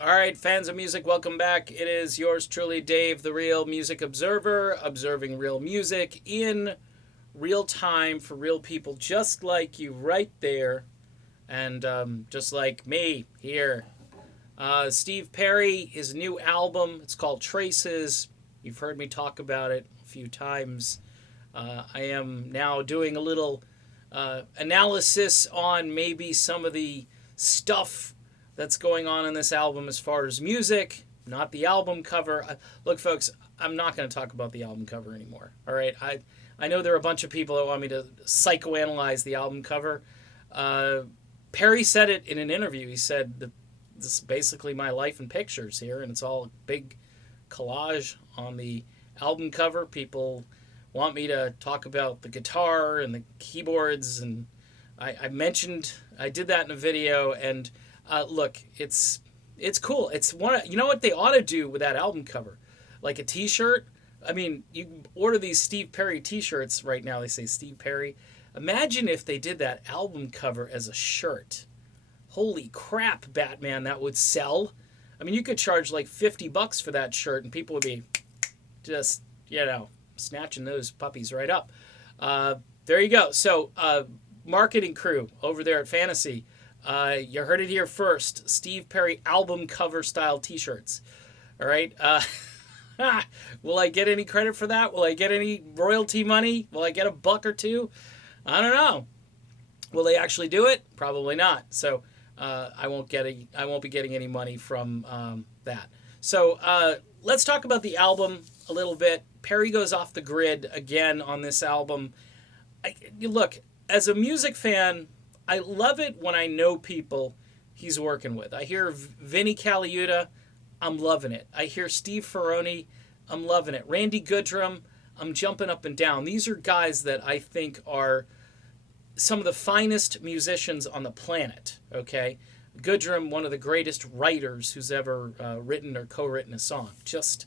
All right, fans of music, welcome back. It is yours truly, Dave, the Real Music Observer, observing real music in real time for real people just like you right there, and just like me here. Steve Perry, his new album, it's called Traces. You've heard me talk about it a few times. I am now doing a little analysis on maybe some of the stuff that's going on in this album as far as music, not the album cover. Look, folks, I'm not going to talk about the album cover anymore. All right, I know there are a bunch of people that want me to psychoanalyze the album cover. Uh, Perry said it in an interview. He said that this is basically my life in pictures here, and it's all a big collage on the album cover. People want me to talk about the guitar and the keyboards, and I mentioned I did that in a video. And look, it's cool. It's one. You know what they ought to do with that album cover, like a T-shirt. I mean, you order these Steve Perry T-shirts right now. They say Steve Perry. Imagine if they did that album cover as a shirt. Holy crap, Batman, that would sell. I mean, you could charge like $50 for that shirt, and people would be just, snatching those puppies right up. There you go. So, marketing crew over there at Fantasy, you heard it here first. Steve Perry album cover style T-shirts. All right. Will I get any credit for that? Will I get any royalty money? Will I get a buck or two? I don't know. Will they actually do it? Probably not. So I won't be getting any money from that. So let's talk about the album a little bit. Perry goes off the grid again on this album. Look, as a music fan, I love it when I know people he's working with. I hear Vinnie Colaiuta, I'm loving it. I hear Steve Ferrone, I'm loving it. Randy Goodrum, I'm jumping up and down. These are guys that I think are some of the finest musicians on the planet, okay? Goodrum, one of the greatest writers who's ever written or co-written a song. Just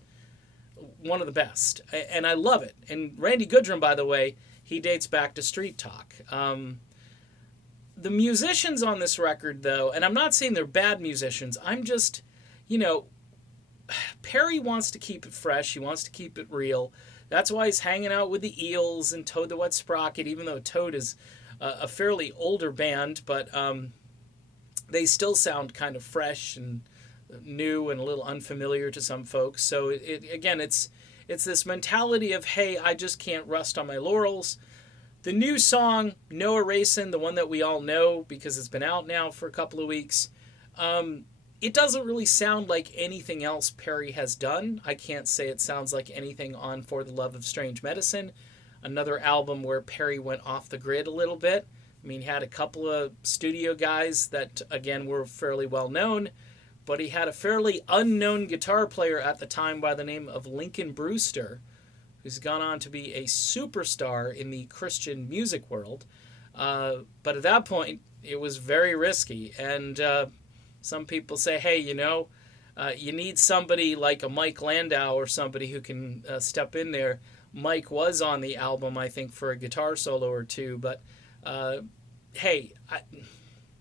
one of the best. And I love it. And Randy Goodrum, by the way, he dates back to Street Talk. The musicians on this record, though, and I'm not saying they're bad musicians, I'm just, you know, Perry wants to keep it fresh. He wants to keep it real. That's why he's hanging out with the Eels and Toad the Wet Sprocket, even though Toad is a fairly older band, but they still sound kind of fresh and new and a little unfamiliar to some folks. So it's this mentality of, hey, I just can't rest on my laurels. The new song, No Erasing, the one that we all know because it's been out now for a couple of weeks, it doesn't really sound like anything else Perry has done. I can't say it sounds like anything on For the Love of Strange Medicine, another album where Perry went off the grid a little bit. I mean, he had a couple of studio guys that, again, were fairly well known, but he had a fairly unknown guitar player at the time by the name of Lincoln Brewster, who's gone on to be a superstar in the Christian music world. But at that point, it was very risky. And some people say, hey, you need somebody like a Mike Landau or somebody who can step in there. Mike was on the album, I think, for a guitar solo or two. But hey,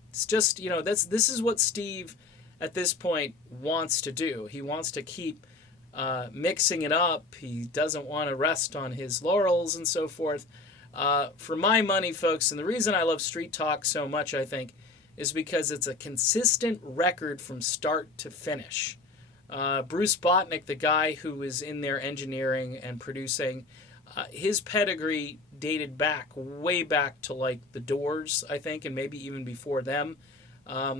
it's just, this is what Steve at this point wants to do. He wants to keep mixing it up. He doesn't want to rest on his laurels and so forth. For my money, folks, and the reason I love Street Talk so much, I think, is because it's a consistent record from start to finish. Bruce Botnick, the guy who is in there engineering and producing, his pedigree dated back, way back to like the Doors, I think, and maybe even before them.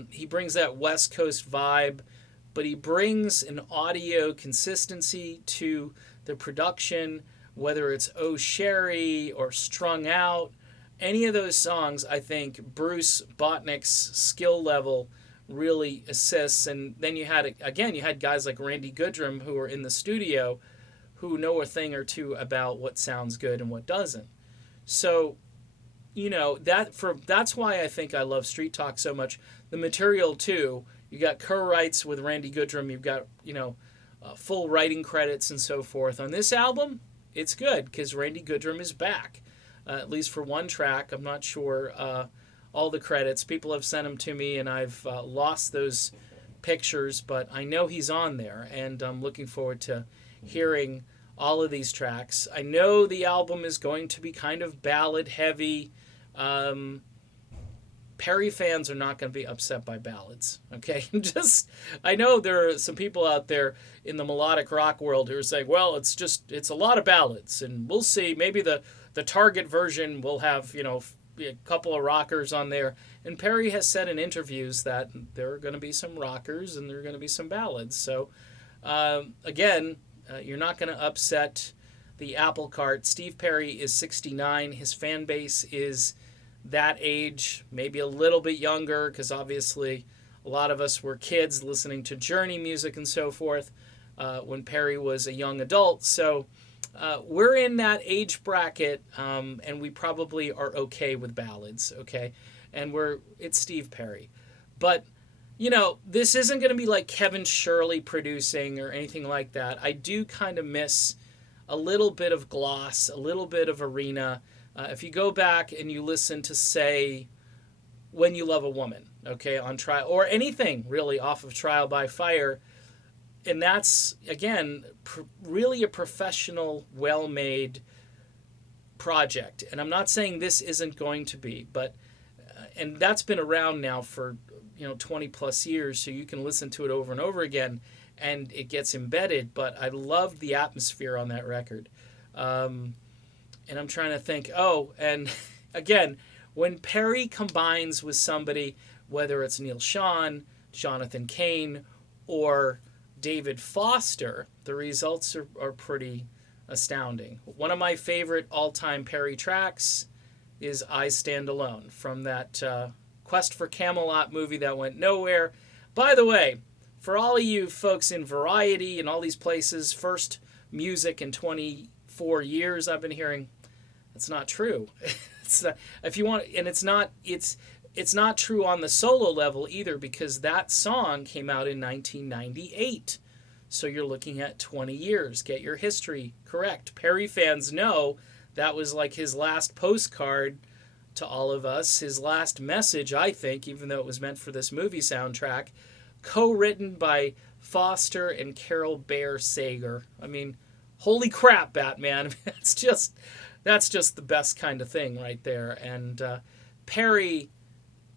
He brings that West Coast vibe, but he brings an audio consistency to the production, whether it's Oh Sherry or Strung Out. Any of those songs, I think Bruce Botnick's skill level really assists. And then you had guys like Randy Goodrum who are in the studio who know a thing or two about what sounds good and what doesn't. So, that's why I think I love Street Talk so much. The material too. You got co-writes with Randy Goodrum. You've got full writing credits and so forth. On this album, it's good because Randy Goodrum is back. At least for one track. I'm not sure all the credits. People have sent them to me, and I've lost those pictures, but I know he's on there, and I'm looking forward to hearing all of these tracks. I know the album is going to be kind of ballad heavy. Perry fans are not going to be upset by ballads. Okay, I know there are some people out there in the melodic rock world who are saying, "Well, it's a lot of ballads, and we'll see. Maybe the Target version will have a couple of rockers on there." And Perry has said in interviews that there are going to be some rockers and there are going to be some ballads. So again, you're not going to upset the apple cart. Steve Perry is 69. His fan base is that age, maybe a little bit younger, because obviously a lot of us were kids listening to Journey music and so forth when Perry was a young adult. So we're in that age bracket, and we probably are okay with ballads, okay? And it's Steve Perry. But, this isn't going to be like Kevin Shirley producing or anything like that. I do kind of miss a little bit of gloss, a little bit of arena. If you go back and you listen to, say, When You Love a Woman, okay, on Trial, or anything really off of Trial by Fire, and that's, again, really a professional, well-made project. And I'm not saying this isn't going to be, but, and that's been around now for, 20 plus years, so you can listen to it over and over again, and it gets embedded, but I loved the atmosphere on that record. And I'm trying to think, and again, when Perry combines with somebody, whether it's Neil Schon, Jonathan Cain, or David Foster, the results are pretty astounding. One of my favorite all-time Perry tracks is I Stand Alone, from that Quest for Camelot movie that went nowhere. By the way, for all of you folks in Variety and all these places, first music in 24 years I've been hearing, it's not true. It's not, if you want, and it's not true on the solo level either, because that song came out in 1998. So you're looking at 20 years. Get your history correct. Perry fans know that was like his last postcard to all of us, his last message, I think, even though it was meant for this movie soundtrack, co-written by Foster and Carol Bayer Sager. I mean, holy crap, Batman. That's just the best kind of thing right there. And Perry,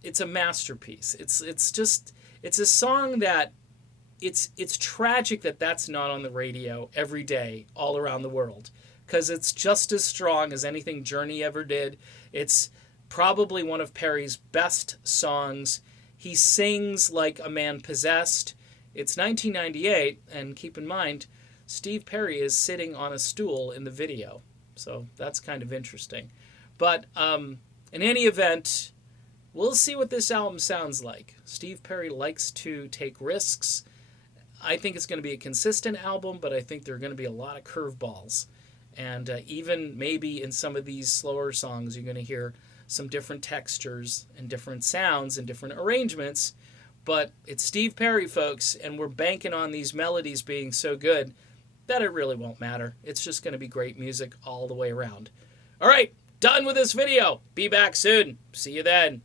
it's a masterpiece. It's a song that it's tragic that that's not on the radio every day all around the world, because it's just as strong as anything Journey ever did. It's probably one of Perry's best songs. He sings like a man possessed. It's 1998, and keep in mind, Steve Perry is sitting on a stool in the video. So that's kind of interesting. But in any event, we'll see what this album sounds like. Steve Perry likes to take risks. I think it's going to be a consistent album, but I think there are going to be a lot of curveballs. And even maybe in some of these slower songs, you're going to hear some different textures and different sounds and different arrangements. But it's Steve Perry, folks, and we're banking on these melodies being so good that it really won't matter. It's just going to be great music all the way around. All right, done with this video. Be back soon. See you then.